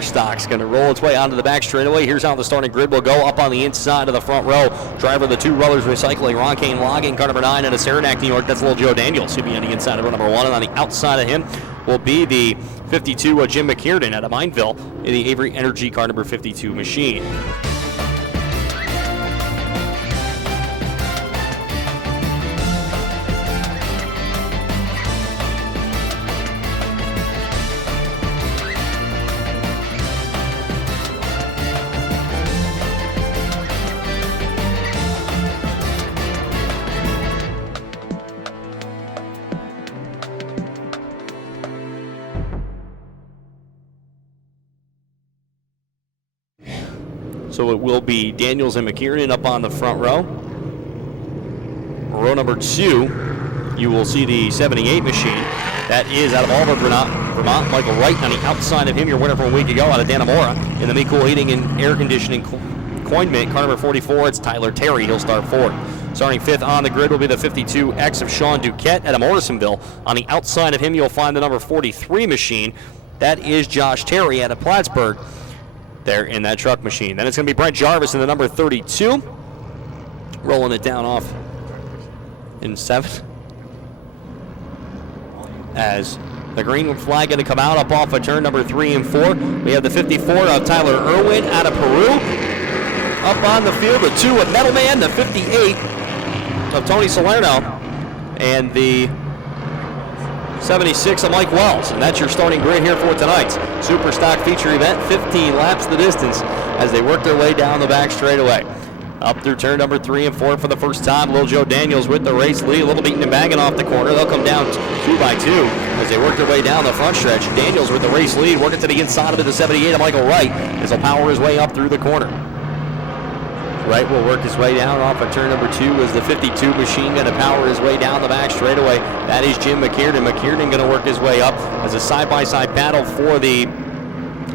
Superstock's going to roll its way onto the back straightaway. Here's how the starting grid will go. Up on the inside of the front row, driver of the Two Brothers Recycling, Ron Kane logging, car number 9 out of Saranac, New York. That's little Joe Daniels. He'll be on the inside of row number 1, and on the outside of him will be the 52 Jim McKiernan out of Mineville in the Avery Energy car number 52 machine. So it will be Daniels and McKiernan up on the front row. Row number 2, you will see the 78 machine. That is out of Auburn, Vermont. Michael Wright on the outside of him, your winner from a week ago out of Dannemora. In the Cool Heating and Air Conditioning coin mint, car number 44, it's Tyler Terry. He'll start 4th. Starting 5th on the grid will be the 52X of Sean Duquette out of Morrisonville. On the outside of him, you'll find the number 43 machine. That is Josh Terry out of Plattsburgh. There in that truck machine. Then it's going to be Brent Jarvis in the number 32. Rolling it down off in 7th. As the green flag going to come out up off of turn number 3 and 4. We have the 54 of Tyler Irwin out of Peru. Up on the field, the 2 of Metalman, the 58 of Tony Salerno, and the 76 of Mike Wells, and that's your starting grid here for tonight's Super Stock feature event. 15 laps the distance as they work their way down the back straightaway. Up through turn number 3 and 4 for the first time, Little Joe Daniels with the race lead, a little beating and banging off the corner. They'll come down 2 by 2 as they work their way down the front stretch. Daniels with the race lead, working to the inside of it, the 78 of Michael Wright, as he'll power his way up through the corner. Wright will work his way down off of turn number 2 as the 52 machine going to power his way down the back straightaway. That is Jim McKiernan. McKiernan going to work his way up as a side-by-side battle for the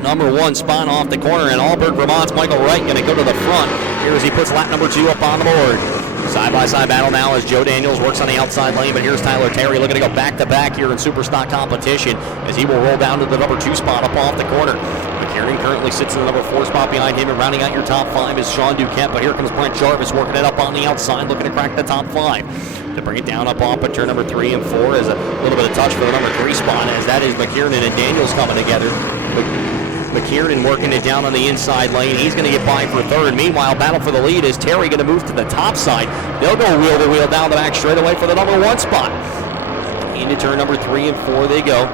number 1 spot off the corner. And Alberg, Vermont's Michael Wright going to go to the front here as he puts lap number 2 up on the board. Side-by-side battle now as Joe Daniels works on the outside lane, but here's Tyler Terry looking to go back-to-back here in Super Stock competition as he will roll down to the number 2 spot up off the corner. McKiernan currently sits in the number 4 spot behind him, and rounding out your top 5 is Sean Duquette, but here comes Brent Jarvis working it up on the outside, looking to crack the top 5. To bring it down up off at turn number 3 and 4 is a little bit of touch for the number 3 spot, as that is McKiernan and Daniels coming together. McKiernan working it down on the inside lane. He's going to get by for 3rd. Meanwhile, battle for the lead is Terry going to move to the top side. They'll go wheel-to-wheel down the back straightaway for the number 1 spot. Into turn number 3 and 4 they go.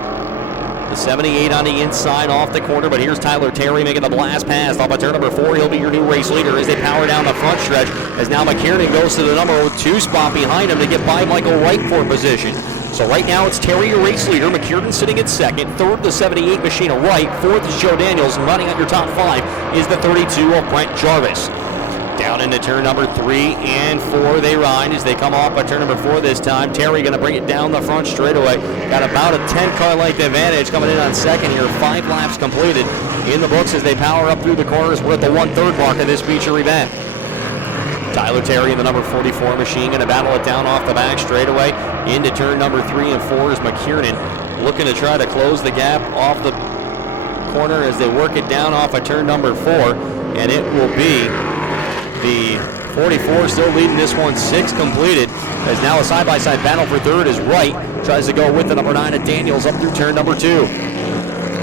The 78 on the inside off the corner, but here's Tyler Terry making the blast pass. Off of turn number 4, he'll be your new race leader as they power down the front stretch, as now McKiernan goes to the number 2 spot behind him to get by Michael Wright for position. So right now it's Terry, your race leader. McKiernan sitting at 2nd. 3rd, the 78 machine of Wright. 4th is Joe Daniels. And running out your top 5 is the 32 of Brent Jarvis. Down into turn number 3 and 4 they ride as they come off by turn number 4 this time. Terry going to bring it down the front straightaway. Got about a 10-car length advantage coming in on 2nd here. 5 laps completed in the books as they power up through the corners. We're at the 1/3 mark of this feature event. Tyler Terry in the number 44 machine going to battle it down off the back straightaway. Into turn number 3 and 4 is McKiernan looking to try to close the gap off the corner as they work it down off of turn number 4. And it will be the 44 still leading this one, 6 completed. As now a side-by-side battle for 3rd is Wright. Tries to go with the number 9 of Daniels up through turn number 2.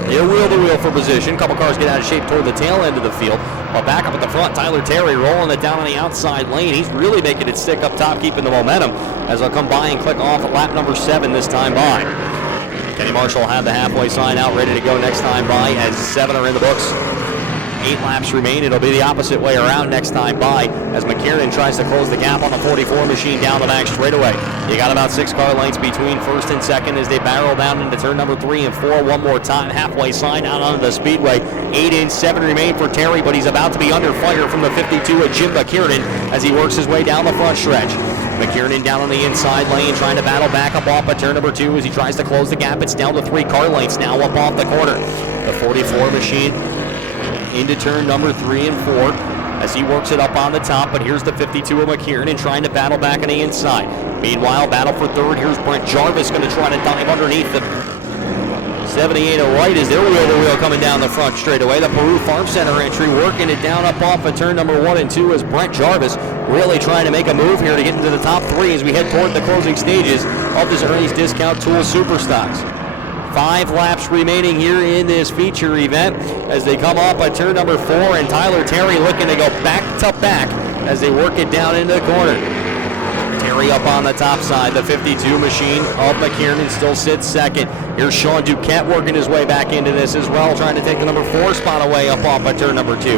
They're wheel-to-wheel for position. Couple cars get out of shape toward the tail end of the field. But back up at the front, Tyler Terry rolling it down on the outside lane. He's really making it stick up top, keeping the momentum as they'll come by and click off at lap number 7 this time by. Kenny Marshall will have the halfway sign out ready to go next time by as 7 are in the books. 8 laps remain. It'll be the opposite way around next time by as McKiernan tries to close the gap on the 44 machine down the back straightaway. You got about 6 car lengths between 1st and 2nd as they barrel down into turn number 3 and 4. One more time, halfway sign out onto the speedway. 8 and 7 remain for Terry, but he's about to be under fire from the 52 of Jim McKiernan as he works his way down the front stretch. McKiernan down on the inside lane, trying to battle back up off at turn number 2 as he tries to close the gap. It's down to 3 car lengths now up off the corner. The 44 machine into turn number 3 and 4 as he works it up on the top, but here's the 52 of McKiernan trying to battle back on the inside. Meanwhile, battle for 3rd. Here's Brent Jarvis going to try to dive underneath the 78 of white is their wheel-to-wheel coming down the front straightaway. The Porier Farm Center entry working it down up off of turn number 1 and 2 as Brent Jarvis really trying to make a move here to get into the top 3 as we head toward the closing stages of this Ernie's Discount Tools Superstocks. 5 laps remaining here in this feature event as they come off at turn number 4, and Tyler Terry looking to go back to back as they work it down into the corner. Terry up on the top side. The 52 machine of McKiernan still sits second. Here's Sean Duquette working his way back into this as well, trying to take the number 4 spot away up off at turn number 2.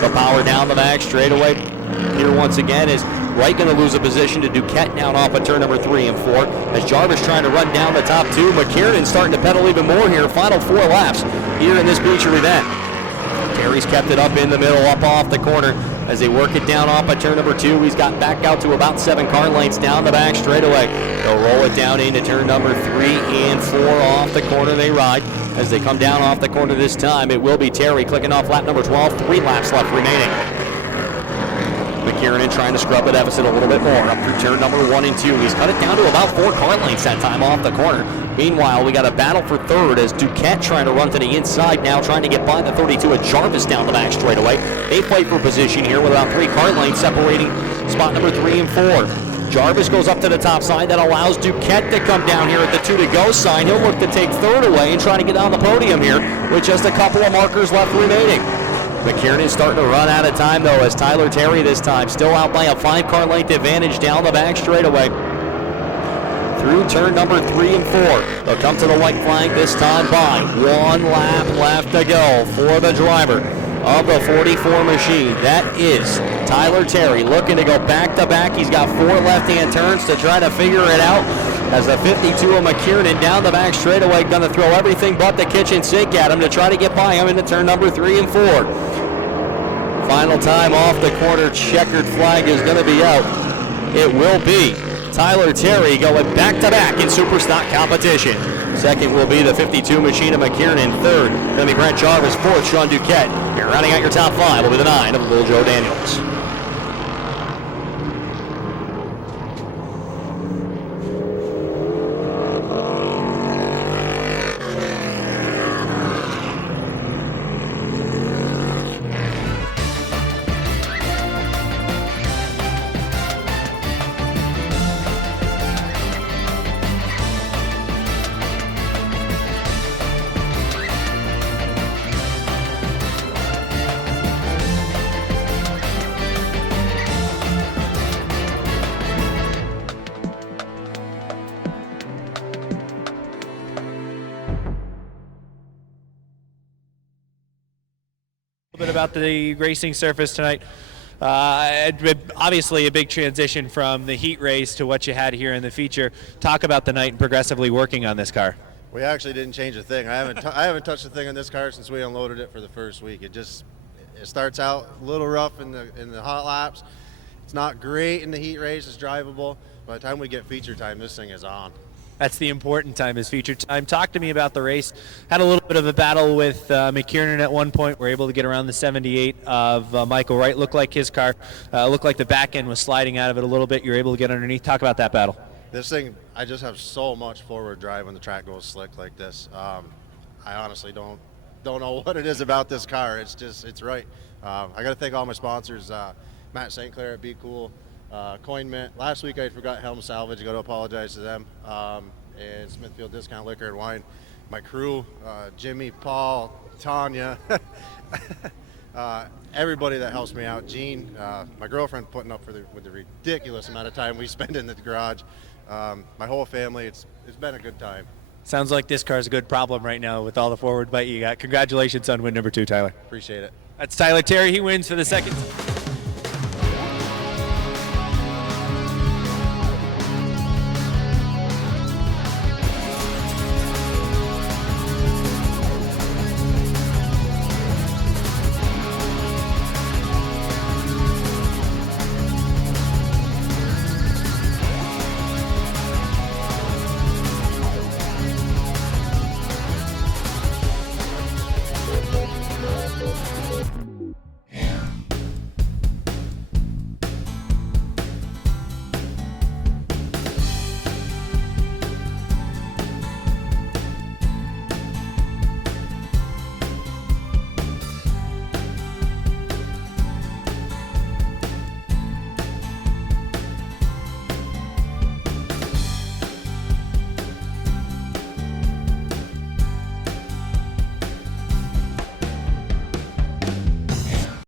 The power down the back straightaway here once again is Wright going to lose a position to Duquette down off at turn number 3 and 4 as Jarvis trying to run down the top 2. McKiernan starting to pedal even more here. Final 4 laps here in this feature event. Terry's kept it up in the middle, up off the corner as they work it down off at turn number 2. He's got back out to about 7 car lengths down the back straightaway. They'll roll it down into turn number 3 and 4 off the corner they ride. As they come down off the corner this time, it will be Terry clicking off lap number 12. 3 laps left remaining. McKiernan trying to scrub the deficit a little bit more up through turn number 1 and 2. He's cut it down to about 4 car lengths that time off the corner. Meanwhile, we got a battle for third as Duquette trying to run to the inside now, trying to get by the 32 at Jarvis down the back straightaway. They fight for position here with about 3 car lengths separating spot number 3 and 4. Jarvis goes up to the top side. That allows Duquette to come down here at the 2 to go sign. He'll look to take third away and try to get on the podium here with just a couple of markers left remaining. McKiernan's starting to run out of time though as Tyler Terry this time still out by a 5 car length advantage down the back straightaway. Through turn number 3 and 4. They'll come to the white flag this time by 1 lap left to go for the driver of the 44 machine. That is Tyler Terry looking to go back to back. He's got 4 left-hand turns to try to figure it out as the 52 of McKiernan down the back straightaway going to throw everything but the kitchen sink at him to try to get by him into turn number 3 and 4. Final time off the corner, checkered flag is going to be out. It will be Tyler Terry going back-to-back in Superstock competition. Second will be the 52 machine of McKiernan. Third, going to be Brent Jarvis. Fourth, Sean Duquette. You're rounding out your top 5 will be the 9 of Little Joe Daniels. Bit about the racing surface tonight. Obviously a big transition from the heat race to what you had here in the feature. Talk about the night and progressively working on this car. We actually didn't change a thing. I haven't touched a thing on this car since we unloaded it for the first week. It starts out a little rough in the hot laps. It's not great in the heat race. It's drivable. By the time we get feature time, this thing is on. That's the important time, is feature time. Talk to me about the race. Had a little bit of a battle with McKiernan at one point. We're able to get around the 78 of Michael Wright. Looked like his car, looked like the back end was sliding out of it a little bit. You're able to get underneath. Talk about that battle. This thing, I just have so much forward drive when the track goes slick like this. I honestly don't know what it is about this car. It's right. I got to thank all my sponsors, Matt St. Clair at Be Cool, Coin Mint. Last week I forgot Helm Salvage. I got to apologize to them. And Smithfield Discount Liquor and Wine. My crew, Jimmy, Paul, Tanya, everybody that helps me out. Jean, my girlfriend putting up with the ridiculous amount of time we spend in the garage. My whole family, it's been a good time. Sounds like this car's a good problem right now with all the forward bite you got. Congratulations on win number 2, Tyler. Appreciate it. That's Tyler Terry. He wins for the second.